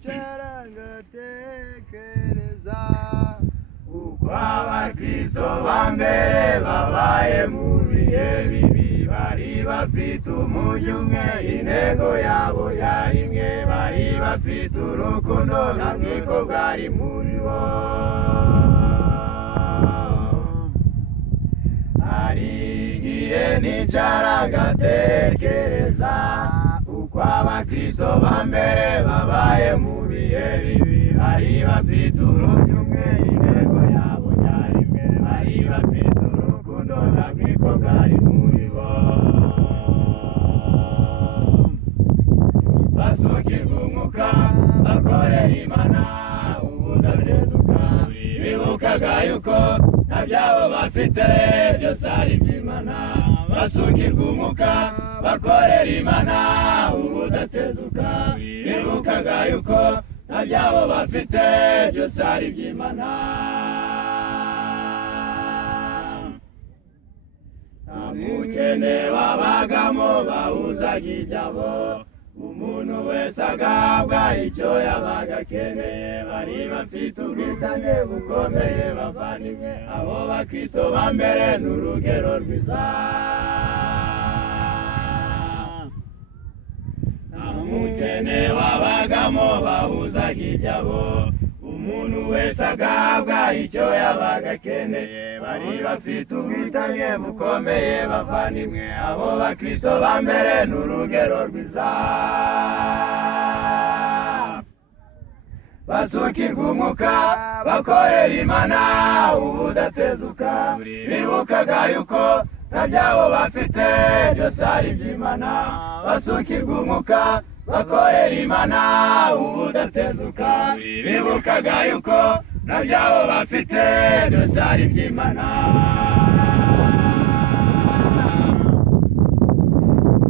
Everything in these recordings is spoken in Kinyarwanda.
nicara ngatekereza uko abakristo ba mbere babaye mu bihe bibi, bari bafite umujyi umwe, intego yabo yari imwe, bari bafite urukundo nta rwiko bwari muri bo. Hari igihe nicara ngatekereza uko abakristo ba mbere babaye mu bihe bibi, bari bafite umujyi umwe, intego yabo yari imwe, bari bafite urukundo nta rwiko bwari muri bo. Basukirwa umwuka bakorera Imana ubudatezuka, bibukaga yuko nta byabo bafite byose ari iby'Imana. Basukirwa umwuka bakorera Imana ubudatezuka, bibukaga yuko nta byabo bafite byose ari iby'Imana. Nta mukene babagamo bahuzaga ibyabo, umuntu wese agahabwa icyo yabaga akeneye, bari bafite ubwitange bukomeye bavandimwe, abo bakristo ba mbere ni urugero rwiza. Nta mukene wabagamo bahuzaga ibyabo, umuntu wese agahabwa icyo yabaga akeneye, bari bafite ubwitange bukomeye bavandimwe, abo bakristo ba mbere ni urugero rwiza. Basukirwa umwuka bakorera Imana ubudatezuka, bibukaga yuko nta byabo bafite byose ari iby'Imana. Basukirwa umwuka bakorera Imana ubudatezuka, bibukaga yuko nta byabo bafite byose ari iby'Imana.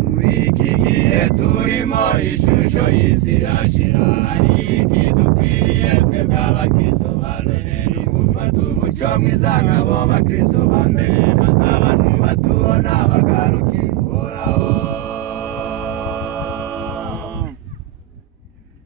Muri iki gihe turimo ishusho y'isi irashira, hari ikidukwiriye twebwe abakristo ba mbere, ni ugufata umuco mwiza nk'abo bakristo ba mbere, maze abantu batubona bagarukira Uhoraho.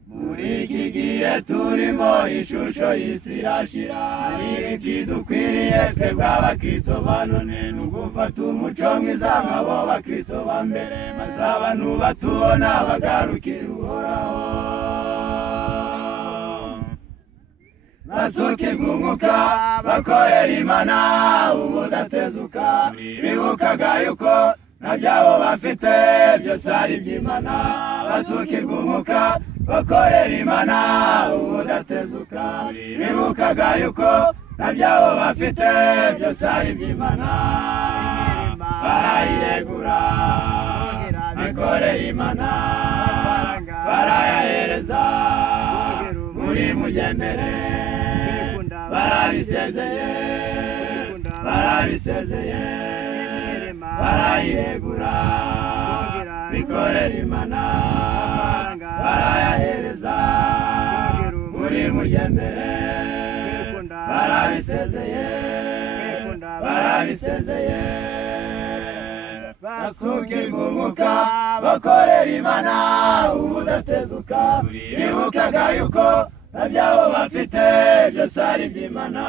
Muri iki gihe turimo ishusho y'isi irashira, hari ikidukwiriye twebwe abakristo ba none, ni ugufata umuco mwiza nk'abo bakristo ba mbere, maze abantu batubona bagarukira Uhoraho. Basukirwa umwuka bakorera Imana ubudatezuka, bibukaga yuko nta byabo bafite byose ari iby'Imana. Basukirwa umwuka bakorera Imana ubudatezuka, bibukaga yuko nta byabo bafite byose ari iby'Imana. Barayiregura bikorera Imana, barayahereza muri mugendere, barabisezeye barabisezeye, barayiregura bikorera Imana, barayahereza muri mugendere, barabisezeye barabisezeye. Basukirwa umwuka bakorera Imana ubudatezuka, bibukaga yuko nta byabo bafite byose ari iby'Imana.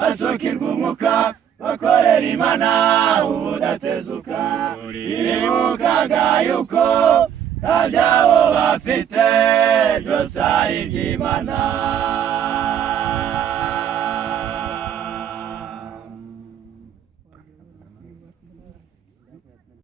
Basukirwa umwuka bakorera Imana ubudatezuka, bibukaga yuko nta byabo bafite byose ari iby'Imana.